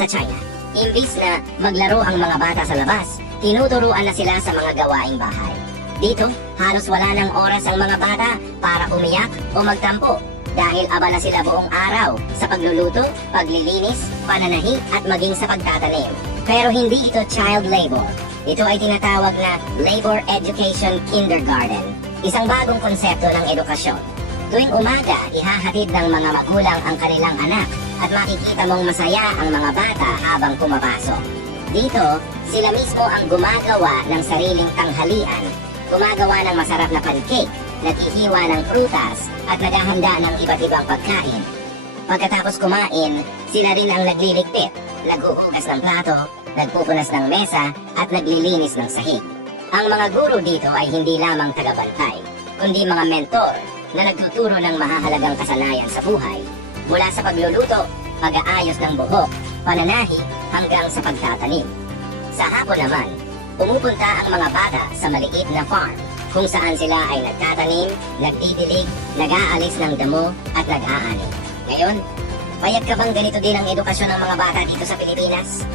sa China. Imbis na maglaro ang mga bata sa labas, tinuturuan na sila sa mga gawaing bahay. Dito, halos wala ng oras ang mga bata para umiyak o magtampo dahil abala sila buong araw sa pagluluto, paglilinis, pananahi at maging sa pagtatanim. Pero hindi ito child labor. Ito ay tinatawag na Labor Education Kindergarten, isang bagong konsepto ng edukasyon. Tuwing umaga, ihahatid ng mga magulang ang kanilang anak at makikita mong masaya ang mga bata habang pumapasok. Dito, sila mismo ang gumagawa ng sariling tanghalian, gumagawa ng masarap na pancake, naghihiwa ng prutas at naghahanda ng iba't ibang pagkain. Pagkatapos kumain, sila rin ang nagliligpit, naghuhugas ng plato, nagpupunas ng mesa at naglilinis ng sahig. Ang mga guro dito ay hindi lamang tagabantay, kundi mga mentor na nagtuturo ng mahahalagang kasanayan sa buhay mula sa pagluluto, pag-aayos ng buhok, pananahi hanggang sa pagtatanim. Sa hapon naman, pumupunta ang mga bata sa maliit na farm kung saan sila ay nagtatanim, nagdidilig, nag-aalis ng damo at nag-aani. Ngayon, payag ka bang ganito din ang edukasyon ng mga bata dito sa Pilipinas?